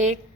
1